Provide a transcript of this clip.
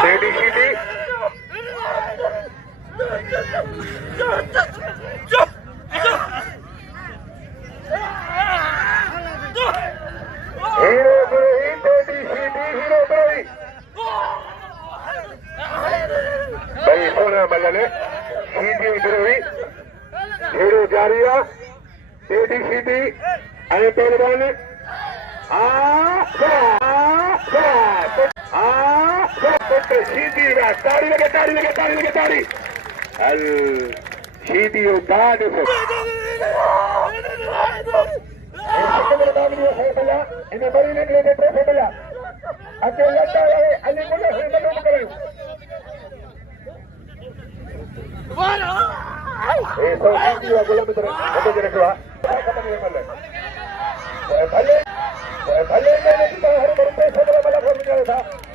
shady शीदी hero द्रोही teddy शीदी hero द्रोही भाई सोना मल्ल शीदी द्रोही hero जारिया टेडी शीदी ऐं पहलवान शीदी ताड़ी लगे ताड़ी लगे ताड़ी लगे ताड़ी हल शीदी गाड इन बड़ी निकले थे ट्रॉफी मिला अके लटा रहे अली बोले हम बंदो करें ए सो शीदी वा गोला मित्र बंदो करे रखवा खत्म नहीं मल्ले भले मैंने हर बड़े पैसे वाला मलाखरा निकाला था